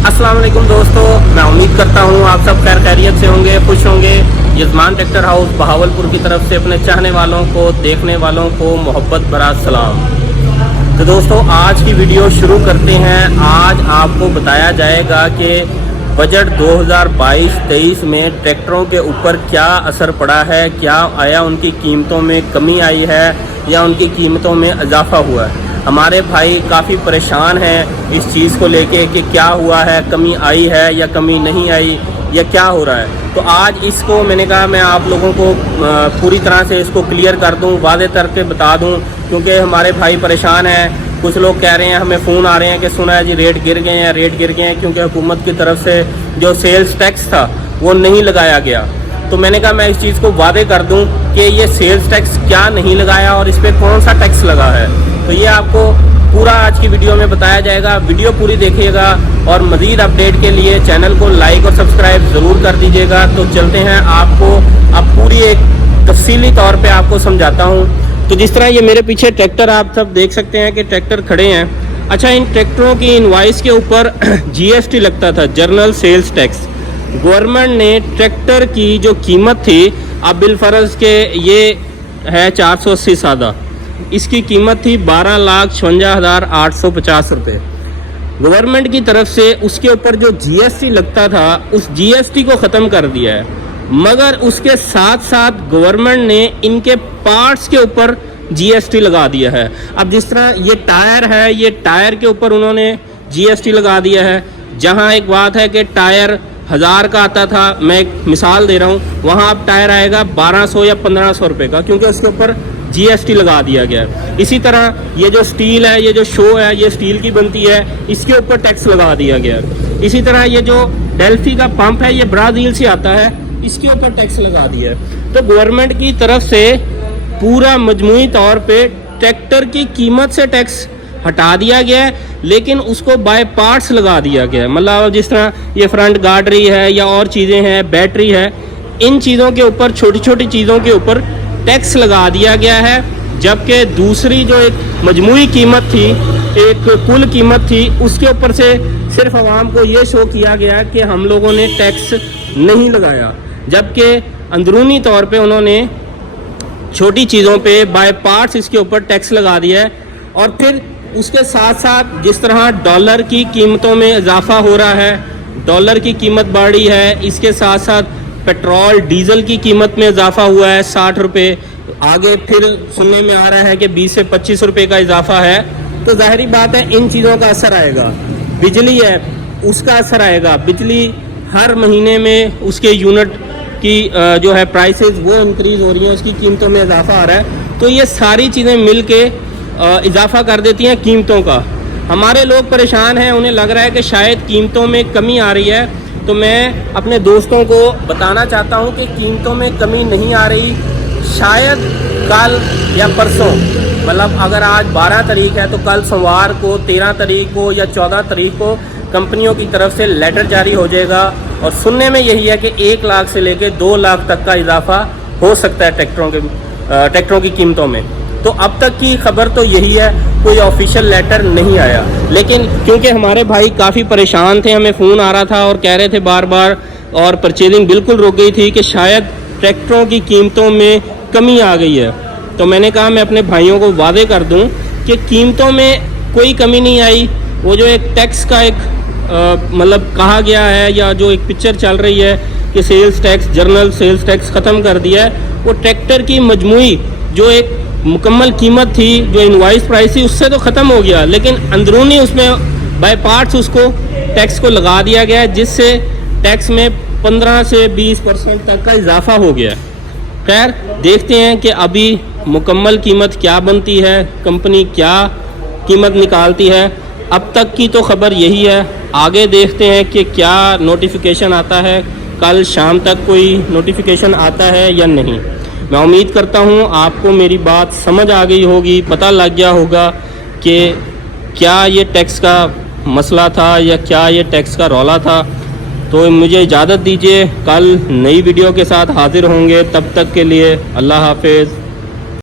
अस्सलाम वालेकुम दोस्तों, मैं उम्मीद करता हूँ आप सब खैर खैरियत से होंगे, खुश होंगे। यजमान ट्रैक्टर हाउस बहावलपुर की तरफ से अपने चाहने वालों को, देखने वालों को मोहब्बत भरा सलाम। तो दोस्तों आज की वीडियो शुरू करते हैं। आज आपको बताया जाएगा कि बजट 2022-23 में ट्रैक्टरों के ऊपर क्या असर पड़ा है, क्या आया उनकी कीमतों में कमी आई है या उनकी कीमतों में इजाफा हुआ है। हमारे भाई काफ़ी परेशान हैं इस चीज़ को लेके कि क्या हुआ है, कमी आई है या कमी नहीं आई या क्या हो रहा है। तो आज इसको मैंने कहा मैं आप लोगों को पूरी तरह से इसको क्लियर कर दूं, वादे करके बता दूं, क्योंकि हमारे भाई परेशान हैं। कुछ लोग कह रहे हैं, हमें फ़ोन आ रहे हैं कि सुना है जी रेट गिर गए हैं, क्योंकि हुकूमत की तरफ से जो सेल्स टैक्स था वो नहीं लगाया गया। तो मैंने कहा मैं इस चीज़ को वादे कर दूं कि ये सेल्स टैक्स क्या नहीं लगाया और इस पर कौन सा टैक्स लगा है। तो ये आपको पूरा आज की वीडियो में बताया जाएगा। वीडियो पूरी देखिएगा और मज़ीद अपडेट के लिए चैनल को लाइक और सब्सक्राइब ज़रूर कर दीजिएगा। तो चलते हैं, आपको अब पूरी एक तफसीली तौर पे आपको समझाता हूँ। तो जिस तरह ये मेरे पीछे ट्रैक्टर आप सब देख सकते हैं कि ट्रैक्टर खड़े हैं। अच्छा, इन ट्रैक्टरों की इनवाइस के ऊपर GST लगता था, जनरल सेल्स टैक्स। गवर्नमेंट ने ट्रैक्टर की जो कीमत थी, अब बिलफर्ज के ये है 480 सादा, इसकी कीमत थी 12,56,850 रुपये। गवर्नमेंट की तरफ से उसके ऊपर जो GST लगता था उस GST को ख़त्म कर दिया है, मगर उसके साथ साथ गवर्नमेंट ने इनके पार्ट्स के ऊपर GST लगा दिया है। अब जिस तरह ये टायर है, ये टायर के ऊपर उन्होंने GST लगा दिया है। जहां एक बात है कि टायर 1000 का आता था, मैं एक मिसाल दे रहा हूँ, वहाँ अब टायर आएगा 1200 या 1500 रुपये का, क्योंकि उसके ऊपर GST लगा दिया गया है। इसी तरह ये जो स्टील है, ये जो शो है, ये स्टील की बनती है, इसके ऊपर टैक्स लगा दिया गया है। इसी तरह ये जो डेल्फी का पंप है, ये ब्राज़ील से आता है, इसके ऊपर टैक्स लगा दिया है। तो गवर्नमेंट की तरफ से पूरा मजमूई तौर पे ट्रैक्टर की कीमत से टैक्स हटा दिया गया है, लेकिन उसको बाय पार्ट्स लगा दिया गया है। मतलब जिस तरह ये फ्रंट गार्डरी है या और चीज़ें हैं, बैटरी है, इन चीज़ों के ऊपर, छोटी छोटी चीज़ों के ऊपर टैक्स लगा दिया गया है। जबकि दूसरी जो एक मजमूई कीमत थी, एक कुल कीमत थी, उसके ऊपर से सिर्फ आवाम को ये शो किया गया कि हम लोगों ने टैक्स नहीं लगाया, जबकि अंदरूनी तौर पे उन्होंने छोटी चीज़ों पे बाय पार्ट्स इसके ऊपर टैक्स लगा दिया है। और फिर उसके साथ साथ जिस तरह डॉलर की कीमतों में इजाफा हो रहा है, डॉलर की कीमत बढ़ रही है, इसके साथ साथ पेट्रोल डीजल की कीमत में इजाफा हुआ है 60 रुपये, आगे फिर सुनने में आ रहा है कि 20 से 25 रुपये का इजाफा है। तो जाहिर बात है इन चीज़ों का असर आएगा। बिजली है, उसका असर आएगा। बिजली हर महीने में उसके यूनिट की जो है प्राइसेस वो इंक्रीज़ हो रही हैं, उसकी कीमतों में इजाफा आ रहा है। तो ये सारी चीज़ें मिल के इजाफा कर देती हैं कीमतों का। हमारे लोग परेशान हैं, उन्हें लग रहा है कि शायद कीमतों में कमी आ रही है। तो मैं अपने दोस्तों को बताना चाहता हूं कि कीमतों में कमी नहीं आ रही। शायद कल या परसों, मतलब अगर आज 12 तारीख है तो कल सोमवार को 13 तारीख को या 14 तारीख को कंपनियों की तरफ से लेटर जारी हो जाएगा। और सुनने में यही है कि 1 लाख से लेकर 2 लाख तक का इजाफा हो सकता है ट्रैक्टरों की कीमतों में। तो अब तक की खबर तो यही है, कोई ऑफिशियल लेटर नहीं आया। लेकिन क्योंकि हमारे भाई काफ़ी परेशान थे, हमें फ़ोन आ रहा था और कह रहे थे बार बार, और परचेजिंग बिल्कुल रुक गई थी कि शायद ट्रैक्टरों की कीमतों में कमी आ गई है। तो मैंने कहा मैं अपने भाइयों को वादे कर दूं कि कीमतों में कोई कमी नहीं आई। वो जो एक टैक्स का एक मतलब कहा गया है, या जो एक पिक्चर चल रही है कि sales tax, general sales tax ख़त्म कर दिया है, वो ट्रैक्टर की मजमूई जो एक मुकम्मल कीमत थी, जो इनवाइस प्राइस थी, उससे तो ख़त्म हो गया, लेकिन अंदरूनी उसमें बाय पार्ट्स उसको टैक्स को लगा दिया गया, जिससे टैक्स में 15 से 20% तक का इजाफा हो गया। खैर, देखते हैं कि अभी मुकम्मल कीमत क्या बनती है, कंपनी क्या कीमत निकालती है। अब तक की तो खबर यही है, आगे देखते हैं कि क्या नोटिफिकेशन आता है, कल शाम तक कोई नोटिफिकेशन आता है या नहीं। मैं उम्मीद करता हूँ आपको मेरी बात समझ आ गई होगी, पता लग गया होगा कि क्या ये टैक्स का मसला था या क्या ये टैक्स का रौला था। तो मुझे इजाज़त दीजिए, कल नई वीडियो के साथ हाज़िर होंगे। तब तक के लिए अल्लाह हाफिज़।